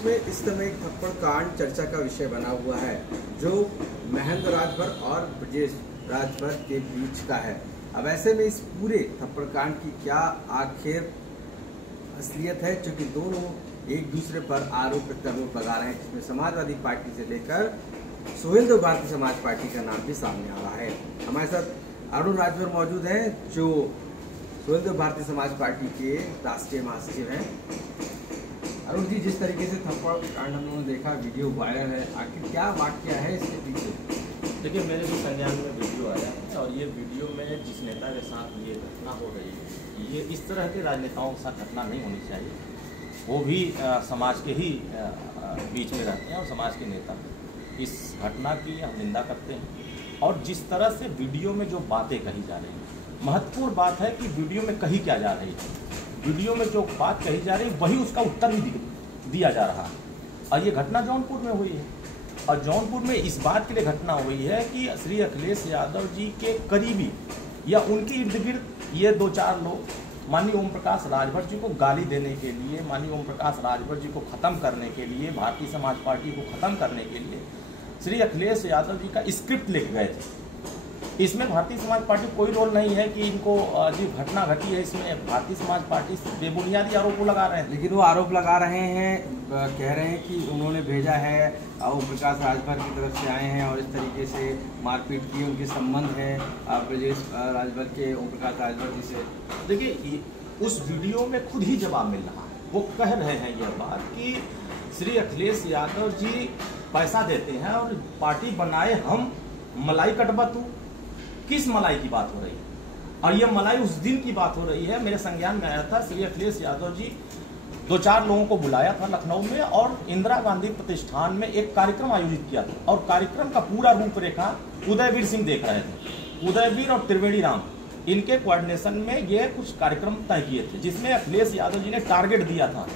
में इस समय एक थप्पड़ कांड चर्चा का विषय बना हुआ है जो महेंद्र राजभर और ब्रजेश राजभर के बीच का है। अब ऐसे में इस पूरे थप्पड़ कांड की क्या आखिर असलियत है, क्योंकि दोनों एक दूसरे पर आरोप प्रत्यारोप लगा रहे हैं, जिसमें समाजवादी पार्टी से लेकर सुहेलदेव भारतीय समाज पार्टी का नाम भी सामने आ रहा है। हमारे साथ अरुण राजभर मौजूद हैं जो सुहेलदेव भारतीय समाज पार्टी के राष्ट्रीय महासचिव हैं। अरुण जी, जिस तरीके से थप्पड़ कांड हम लोगों ने देखा, वीडियो वायरल है, आखिर क्या वाक्य है इसके पीछे? देखिए, मेरे भी संज्ञान में वीडियो आया है और ये वीडियो में जिस नेता के साथ ये घटना हो रही है, ये इस तरह के राजनेताओं के साथ घटना नहीं होनी चाहिए। वो भी समाज के ही बीच में रहते हैं और समाज के नेता। इस घटना की हम निंदा करते हैं और जिस तरह से वीडियो में जो बातें कही जा रही हैं, महत्वपूर्ण बात है कि वीडियो में कही क्या जा रही है। वीडियो में जो बात कही जा रही है वही उसका उत्तर भी दिया जा रहा है। और ये घटना जौनपुर में हुई है और जौनपुर में इस बात के लिए घटना हुई है कि श्री अखिलेश यादव जी के करीबी या उनके इर्द गिर्द ये 2-4 लोग माननीय ओम प्रकाश राजभर जी को गाली देने के लिए, माननीय ओम प्रकाश राजभर जी को ख़त्म करने के लिए, भारतीय समाज पार्टी को ख़त्म करने के लिए श्री अखिलेश यादव जी का स्क्रिप्ट लिख गए थे। इसमें भारतीय समाज पार्टी कोई रोल नहीं है कि इनको जो घटना घटी है इसमें भारतीय समाज पार्टी बेबुनियादी आरोप लगा रहे हैं। लेकिन वो आरोप लगा रहे हैं, कह रहे हैं कि उन्होंने भेजा है, ओम प्रकाश राजभर की तरफ से आए हैं और इस तरीके से मारपीट की, उनके संबंध है ब्रजेश राजभर के ओम प्रकाश राजभर जी से। देखिए, उस वीडियो में खुद ही जवाब मिल रहा है। वो कह रहे हैं यह बात कि श्री अखिलेश यादव जी पैसा देते हैं और पार्टी बनाए हम, मलाई कटवा तू। किस मलाई की बात हो रही है? और ये मलाई उस दिन की बात हो रही है। मेरे संज्ञान में आया था, श्री अखिलेश यादव जी 2-4 लोगों को बुलाया था लखनऊ में और इंदिरा गांधी प्रतिष्ठान में एक कार्यक्रम आयोजित किया था और कार्यक्रम का पूरा रूपरेखा उदयवीर सिंह देख रहे थे। उदयवीर और त्रिवेणी राम, इनके कोऑर्डिनेशन में ये कुछ कार्यक्रम तय किए थे, जिसमें अखिलेश यादव जी ने टारगेट दिया था,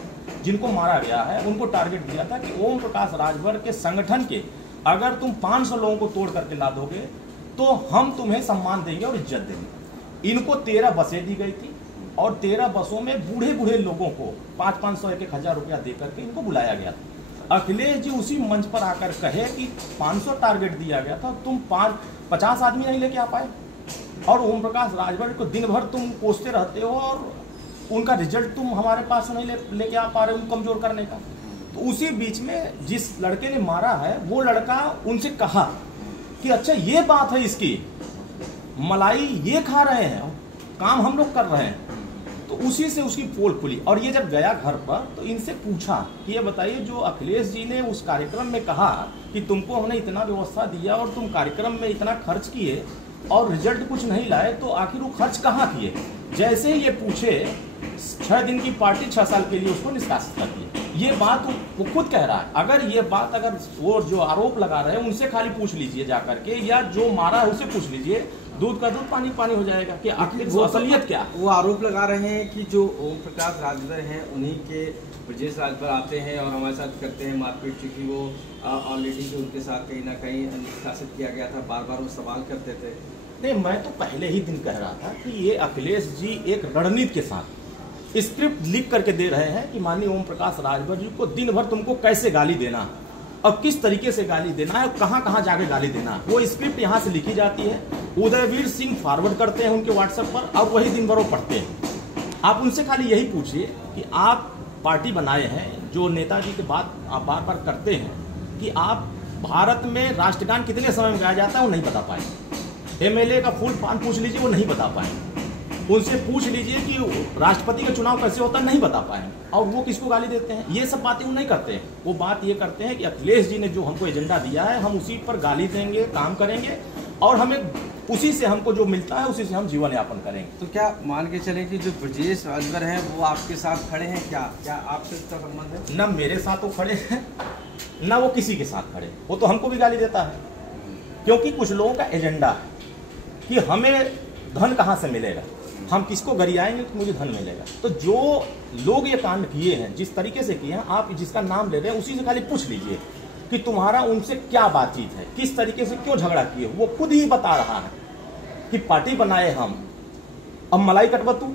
जिनको मारा गया है उनको टारगेट दिया था कि ओम प्रकाश राजभर के संगठन के अगर तुम 500 लोगों को तोड़ करके ला दोगे तो हम तुम्हें सम्मान देंगे और इज्जत देंगे। इनको 13 बसें दी गई थी और 13 बसों में बूढ़े बूढ़े लोगों को 500-500 1,000 रुपया दे करके इनको बुलाया गया था। अखिलेश जी उसी मंच पर आकर कहे कि 500 टारगेट दिया गया था, तुम 50 आदमी नहीं लेके आ पाए और ओम प्रकाश राजभर को दिन भर तुम कोसते रहते हो और उनका रिजल्ट तुम हमारे पास नहीं लेके आ पा रहे हो कमजोर करने का। तो उसी बीच में जिस लड़के ने मारा है वो लड़का उनसे कहा कि अच्छा ये बात है, इसकी मलाई ये खा रहे हैं, काम हम लोग कर रहे हैं। तो उसी से उसकी पोल खुली और ये जब गया घर पर तो इनसे पूछा कि ये बताइए, जो अखिलेश जी ने उस कार्यक्रम में कहा कि तुमको हमने इतना व्यवस्था दिया और तुम कार्यक्रम में इतना खर्च किए और रिजल्ट कुछ नहीं लाए, तो आखिर वो खर्च कहाँ किए? जैसे ही ये पूछे, 6 दिन की पार्टी 6 साल के लिए उसको निष्कासित कर दी। ये बात वो खुद कह रहा है। अगर ये बात अगर वो जो आरोप लगा रहे हैं उनसे खाली पूछ लीजिए जाकर के, या जो मारा है उससे पूछ लीजिए, दूध का दूध पानी पानी हो जाएगा कि आखिर वो असलियत क्या। वो आरोप लगा रहे हैं कि जो ओम प्रकाश राजभर हैं उन्हीं के ब्रजेश राजभर आते हैं और हमारे साथ करते हैं मारपीट, क्योंकि वो ऑलरेडी जो उनके साथ कहीं ना कहीं निष्कासित किया गया था, बार बार वो सवाल करते थे। नहीं, मैं तो पहले ही दिन कह रहा था कि ये अखिलेश जी एक रणनीति के साथ स्क्रिप्ट लिख करके दे रहे हैं कि माननीय ओम प्रकाश राजभर जी को दिन भर तुमको कैसे गाली देना और किस तरीके से गाली देना है और कहाँ कहाँ जाके गाली देना है। वो स्क्रिप्ट यहाँ से लिखी जाती है, उदयवीर सिंह फॉरवर्ड करते हैं उनके व्हाट्सएप पर और वही दिन भर वो पढ़ते हैं। आप उनसे खाली यही पूछिए कि आप पार्टी बनाए हैं, जो नेताजी के बात आप बार बार करते हैं कि आप भारत में राष्ट्रगान कितने समय में गाया जाता है वो नहीं बता पाए। MLA का फुल फॉर्म पूछ लीजिए, वो नहीं बता पाए। उनसे पूछ लीजिए कि राष्ट्रपति का चुनाव कैसे होता है, नहीं बता पाए। और वो किसको गाली देते हैं? ये सब बातें वो नहीं करते हैं। वो बात ये करते हैं कि अखिलेश जी ने जो हमको एजेंडा दिया है हम उसी पर गाली देंगे, काम करेंगे और हमें उसी से हमको जो मिलता है उसी से हम जीवन यापन करेंगे। तो क्या मान के चलें कि जो ब्रजेश राजभर हैं वो आपके साथ खड़े हैं? क्या आपसे इसका संबंध है? न मेरे साथ वो खड़े हैं न वो किसी के साथ खड़े। वो तो हमको भी गाली देता है, क्योंकि कुछ लोगों का एजेंडा है कि हमें धन कहाँ से मिलेगा, हम किसको गरियाएंगे तो मुझे धन मिलेगा। तो जो लोग ये कांड किए हैं, जिस तरीके से किए हैं, आप जिसका नाम ले रहे हैं उसी से खाली पूछ लीजिए कि तुम्हारा उनसे क्या बातचीत है, किस तरीके से क्यों झगड़ा किए। वो खुद ही बता रहा है कि पार्टी बनाए हम, अब मलाई कटवा तू।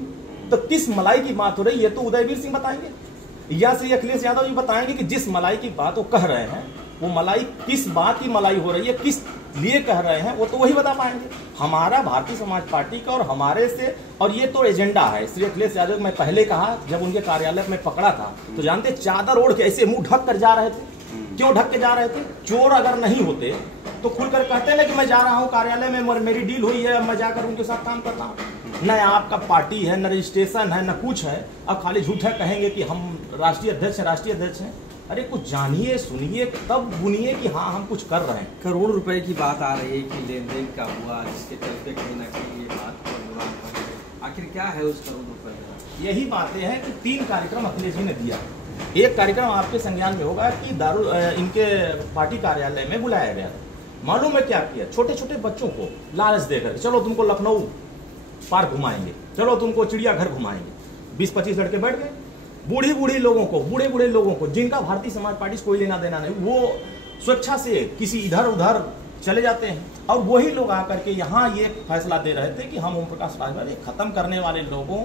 तो किस मलाई की बात हो रही है, ये तो उदयवीर सिंह बताएंगे। या श्री अखिलेश यादव जी बताएंगे कि जिस मलाई की बात वो कह रहे हैं, वो मलाई किस बात की मलाई हो रही है, किस लिए कह रहे हैं, वो तो वही बता पाएंगे। हमारा भारतीय समाज पार्टी का और हमारे से, और ये तो एजेंडा है श्री अखिलेश यादव। मैं पहले कहा जब उनके कार्यालय में पकड़ा था तो जानते चादर ओढ़ के ऐसे मुंह ढक कर जा रहे थे। क्यों ढक के जा रहे थे? चोर अगर नहीं होते तो खुलकर कहते ना कि मैं जा रहा हूँ कार्यालय में, मेरी डील हुई है, मैं जाकर उनके साथ काम करता हूँ। न आपका पार्टी है, न रजिस्ट्रेशन है, न कुछ है, अब खाली झूठा कहेंगे कि हम राष्ट्रीय अध्यक्ष हैं। अरे कुछ जानिए, सुनिए, तब बुनिए कि हाँ हम कुछ कर रहे हैं। करोड़ रुपए की बात आ रही है कि लेन देन का हुआ, जिसके चलते कहीं ना कहीं ये बात पर विवाद बढ़ गई। आखिर क्या है उस करोड़ रुपए में? यही बातें हैं कि 3 कार्यक्रम अखिलेश जी ने दिया। एक कार्यक्रम आपके संज्ञान में होगा कि इनके पार्टी कार्यालय में बुलाया गया। मालूम है क्या किया? छोटे छोटे बच्चों को लालच देकर, चलो तुमको लखनऊ पार्क घुमाएंगे, चलो तुमको चिड़ियाघर घुमाएंगे। 20-25 लड़के बैठ गए। बूढ़े बूढ़े लोगों को जिनका भारतीय समाज पार्टी से कोई लेना देना नहीं, वो स्वेच्छा से किसी इधर उधर चले जाते हैं। और वही लोग आकर के यहाँ ये फैसला दे रहे थे कि हम ओम प्रकाश राजभर खत्म करने वाले लोगों,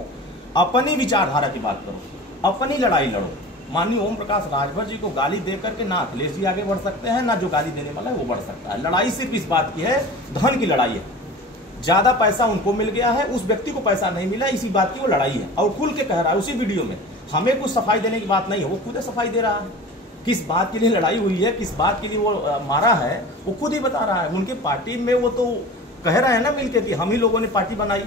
अपनी विचारधारा की बात करो, अपनी लड़ाई लड़ो। माननीय ओम प्रकाश राजभर जी को गाली दे करके ना अखिलेश जी आगे बढ़ सकते हैं, ना जो गाली देने वाला है वो बढ़ सकता है। लड़ाई सिर्फ इस बात की है, धन की लड़ाई है। ज्यादा पैसा उनको मिल गया है, उस व्यक्ति को पैसा नहीं मिला, इसी बात की वो लड़ाई है। और खुल के कह रहा है उसी वीडियो में, हमें कुछ सफाई देने की बात नहीं है, वो खुद सफाई दे रहा है। किस बात के लिए लड़ाई हुई है, किस बात के लिए वो मारा है, वो खुद ही बता रहा है। उनके पार्टी में वो तो कह रहे हैं ना मिलके कि हम ही लोगों ने पार्टी बनाई,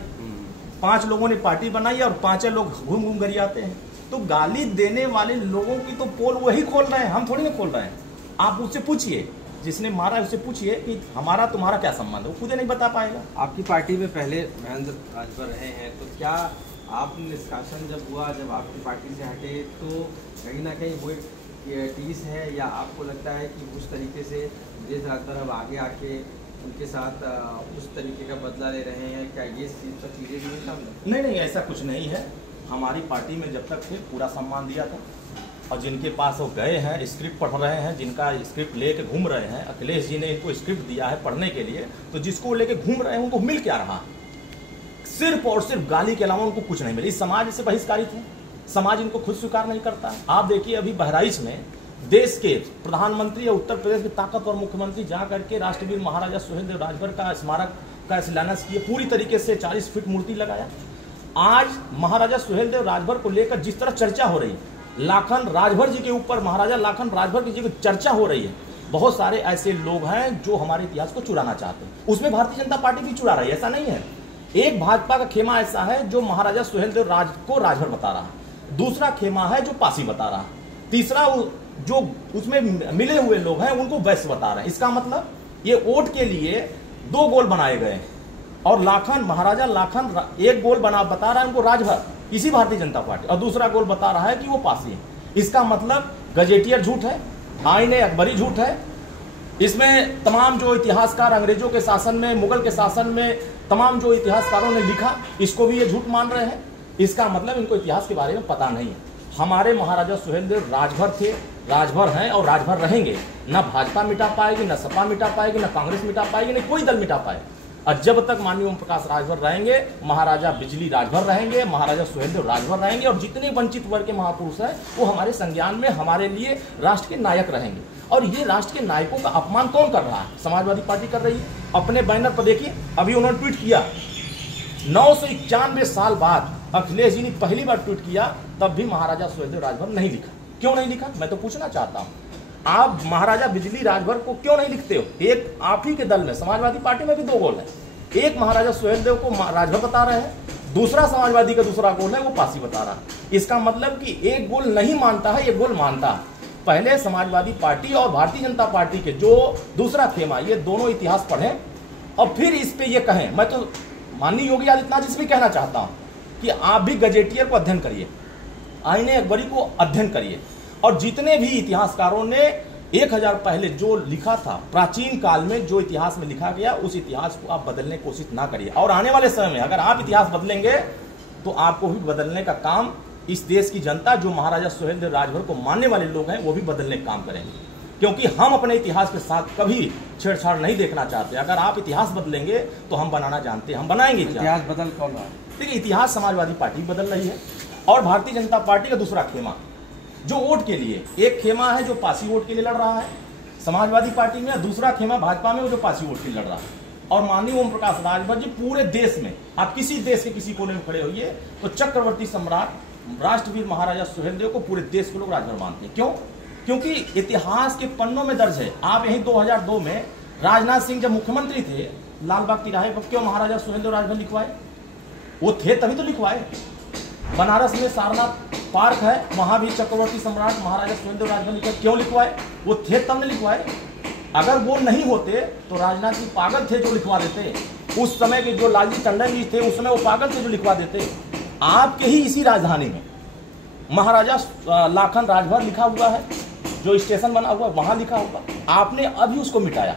5 लोगों ने पार्टी बनाई और 5 लोग घूम घूम कर आते हैं। तो गाली देने वाले लोगों की तो पोल वही खोल रहे हैं, हम थोड़ी ना खोल रहे हैं। आप उससे पूछिए, जिसने मारा उससे पूछिए कि हमारा तुम्हारा क्या संबंध है, वो खुद नहीं बता पाएगा। आपकी पार्टी में पहले महेंद्र राजभर रहे हैं, तो क्या आप निष्कासन जब हुआ, जब आपकी पार्टी से हटे, तो कहीं ना कहीं वो टीस है, या आपको लगता है कि उस तरीके से ब्रजेश राजभर अब आगे आके उनके साथ उस तरीके का बदला ले रहे हैं? क्या ये सब चीज़ें भी सामने? नहीं, ऐसा कुछ नहीं है। हमारी पार्टी में जब तक थे पूरा सम्मान दिया था, और जिनके पास वो गए हैं, स्क्रिप्ट पढ़ रहे हैं, जिनका स्क्रिप्ट लेके घूम रहे हैं, अखिलेश जी ने इनको स्क्रिप्ट दिया है पढ़ने के लिए, तो जिसको लेके घूम रहे हैं उनको मिल क्या रहा? सिर्फ और सिर्फ गाली के अलावा उनको कुछ नहीं मिला। इस समाज से बहिष्कारित है, समाज इनको खुद स्वीकार नहीं करता है। आप देखिए अभी बहराइच में देश के प्रधानमंत्री या उत्तर प्रदेश के ताकतवर मुख्यमंत्री जा करके राष्ट्रवीर महाराजा सुहेलदेव राजभर का स्मारक का शिलान्यास किए, पूरी तरीके से 40 फीट मूर्ति लगाया। आज महाराजा सुहेलदेव राजभर को लेकर जिस तरह चर्चा हो रही है, लाखन राजभर जी के ऊपर, महाराजा लाखन राजभर जी की चर्चा हो रही है, बहुत सारे ऐसे लोग हैं जो हमारे इतिहास को चुराना चाहते हैं। उसमें भारतीय जनता पार्टी भी चुरा रही है, ऐसा नहीं है। एक भाजपा का खेमा ऐसा है जो महाराजा सुहेलदेव को राजभर बता रहा है, दूसरा खेमा है जो पासी बता रहा है, तीसरा जो उसमें मिले हुए लोग हैं उनको वैश्य बता रहे हैं। इसका मतलब ये वोट के लिए 2 गोल बनाए गए हैं, और महाराजा लाखन एक गोल बता रहा है उनको राजभर, इसी भारतीय जनता पार्टी, और दूसरा गोल बता रहा है कि वो पासी है। इसका मतलब गजेटियर झूठ है, आईने अकबरी झूठ है। इसमें तमाम जो इतिहासकार अंग्रेजों के शासन में, मुगल के शासन में तमाम जो इतिहासकारों ने लिखा, इसको भी ये झूठ मान रहे हैं। इसका मतलब इनको इतिहास के बारे में पता नहीं है। हमारे महाराजा सुहेलदेव राजभर थे, राजभर हैं और राजभर रहेंगे। न भाजपा मिटा पाएगी, न सपा मिटा पाएगी, न कांग्रेस मिटा पाएगी, न कोई दल मिटा पाएगा। और जब तक माननीय ओम प्रकाश राजभर रहेंगे, महाराजा बिजली राजभर रहेंगे, महाराजा सुहेलदेव राजभर रहेंगे, और जितने वंचित वर्ग के महापुरुष हैं वो हमारे संज्ञान में हमारे लिए राष्ट्र के नायक रहेंगे। और ये राष्ट्र के नायकों का अपमान कौन कर रहा है? समाजवादी पार्टी कर रही है। अपने बैनर पर देखिए, अभी उन्होंने ट्वीट किया, 991 साल बाद अखिलेश जी ने पहली बार ट्वीट किया, तब भी महाराजा सुहेलदेव राजभर नहीं लिखा। क्यों नहीं लिखा? मैं तो पूछना चाहता हूँ, आप महाराजा बिजली राजभर को क्यों नहीं लिखते हो? एक आप ही के दल में, समाजवादी पार्टी में भी 2 गोल है। एक महाराजा सुहेलदेव को राजभर बता रहे हैं, दूसरा समाजवादी का दूसरा गोल है वो पासी बता रहा है। इसका मतलब कि एक गोल नहीं मानता है, एक गोल मानता है। पहले समाजवादी पार्टी और भारतीय जनता पार्टी के जो दूसरा खेमा, ये दोनों इतिहास पढ़ें और फिर इस पे ये कहें। मैं तो माननीय योगी आदित्यनाथ जी से भी कहना चाहता हूँ कि आप भी गजेटियर को अध्ययन करिए, आईने अकबरी को अध्ययन करिए, और जितने भी इतिहासकारों ने 1000 पहले जो लिखा था, प्राचीन काल में जो इतिहास में लिखा गया, उस इतिहास को आप बदलने की कोशिश ना करिए। और आने वाले समय में अगर आप इतिहास बदलेंगे तो आपको भी बदलने का काम इस देश की जनता, जो महाराजा सुहेलदेव राजभर को मानने वाले लोग हैं, वो भी बदलने का काम करेंगे। क्योंकि हम अपने इतिहास के साथ कभी छेड़छाड़ नहीं देखना चाहते। अगर आप इतिहास बदलेंगे तो हम बनाना जानते हैं, हम बनाएंगे। इतिहास बदल कौन रहा है? देखिए, इतिहास समाजवादी पार्टी बदल रही है और भारतीय जनता पार्टी का दूसरा खेमा। जो वोट के लिए, एक खेमा है जो पासी वोट के लिए लड़ रहा है समाजवादी पार्टी में, दूसरा खेमा भाजपा में जो पासी वोट के लिए लड़ रहा है। और माननीय ओम प्रकाश राजभर जी पूरे देश में, आप किसी देश के किसी कोने में खड़े होइए तो चक्रवर्ती सम्राट राष्ट्रवीर महाराजा सुहेलदेव को पूरे देश के लोग राजभर मानते हैं। क्यों? क्योंकि इतिहास के पन्नों में दर्ज है। आप यही 2002 में राजनाथ सिंह जब मुख्यमंत्री थे, लालबाग तिराहे पर क्यों महाराजा सुहेलदेव राजभर लिखवाए? वो थे तभी तो लिखवाए। बनारस में सारनाथ पार्क है, वहां भी चक्रवर्ती सम्राट महाराजा सुहेलदेव राजभर लिखवाए, क्यों लिखवाए? वो थे तब ने लिखवाए। अगर वो नहीं होते तो राजनाथ जी पागल थे जो लिखवा देते। उस समय के जो लालजी टंडन जी थे उस समय वो पागल थे जो लिखवा देते। आपके ही इसी राजधानी में महाराजा लाखन राजभर लिखा हुआ है, जो स्टेशन बना हुआ है वहां लिखा हुआ, आपने अभी उसको मिटाया।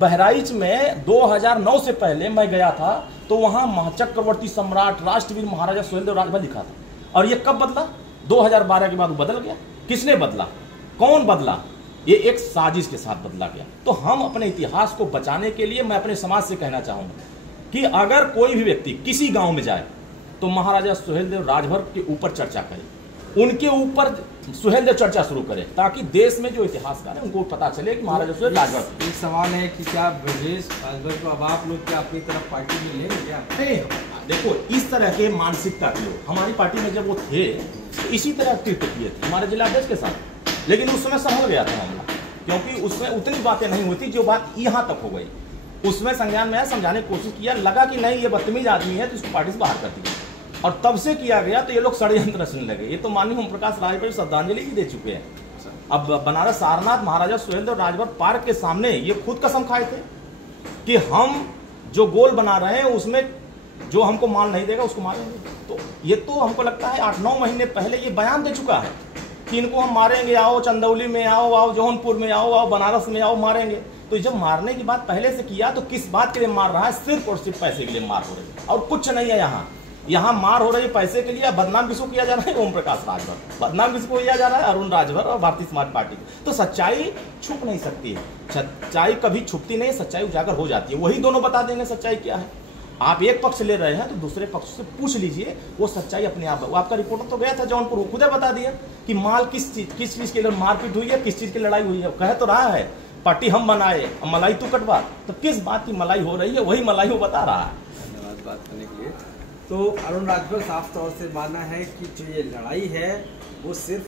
बहराइच में 2009 से पहले मैं गया था तो वहां चक्रवर्ती सम्राट राष्ट्रवीर महाराजा सुहेलदेव राजभर लिखा था। और ये कब बदला? 2012 के बाद बदल गया। किसने बदला? कौन बदला? ये एक साजिश के साथ बदला गया। तो हम अपने इतिहास को बचाने के लिए मैं अपने समाज से कहना चाहूंगा कि अगर कोई भी व्यक्ति किसी गांव में जाए तो महाराजा सुहेलदेव राजभर के ऊपर चर्चा करे, उनके ऊपर सुहेलदेव चर्चा शुरू करे, ताकि देश में जो इतिहासकार है उनको पता चले कि महाराजा सुहेलदेव राजभर। एक सवाल है कि क्या ब्रजेश राजभर को अब आप लोग क्या अपनी तरफ पार्टी में लेंगे क्या? नहीं, देखो इस तरह के मानसिकता के लोग हमारी पार्टी में जब वो थे तो इसी तरह कृत्य किए थे हमारे जिलाध्यक्ष के साथ। लेकिन उस समय संभल गया था मामला, क्योंकि उसमें उतनी बातें नहीं हुई थी जो बात यहाँ तक हो गई। उसमें संज्ञान में समझाने की कोशिश किया, लगा कि नहीं ये बदतमीज आदमी है तो इसको पार्टी से बाहर कर दिया। और तब से किया गया तो ये लोग षड्यंत्र रचने लगे। ये तो माननीय ओम प्रकाश राजभर श्रद्धांजलि भी दे चुके हैं। अब बनारस सारनाथ महाराजा सुहेलदेव राजभर पार्क के सामने ये खुद कसम खाए थे कि हम जो गोल बना रहे हैं उसमें जो हमको माल नहीं देगा उसको मारेंगे। तो ये तो हमको लगता है 8-9 महीने पहले ये बयान दे चुका है कि इनको हम मारेंगे, आओ चंदौली में आओ जौनपुर में आओ बनारस में आओ, मारेंगे। तो जब मारने की बात पहले से किया तो किस बात के लिए मार रहा है? सिर्फ और सिर्फ पैसे के लिए मार हो रही है और कुछ नहीं है। यहाँ मार हो रही है पैसे के लिए। बदनाम किसको किया जा रहा है? ओम प्रकाश राजभर। बदनाम किसको किया जा रहा है? अरुण राजभर और भारतीय समाज पार्टी। तो सच्चाई छुप नहीं सकती है, सच्चाई कभी छुपती नहीं, सच्चाई उजागर हो जाती है। वही दोनों बता देंगे सच्चाई क्या है। आप एक पक्ष ले रहे हैं तो दूसरे पक्ष से पूछ लीजिए, वो सच्चाई अपने आप है। आपका रिपोर्टर तो गया था जौनपुर, वो खुद बता दिया कि माल किस चीज के लिए मारपीट हुई है, किस चीज की लड़ाई हुई है। कह तो रहा है पार्टी हम बनाए, मलाई तू कटवा। तो किस बात की मलाई हो रही है, वही मलाई वो बता रहा है। धन्यवाद बात करने के लिए। तो अरुण राजभर साफ तौर से मानना है कि जो ये लड़ाई है वो सिर्फ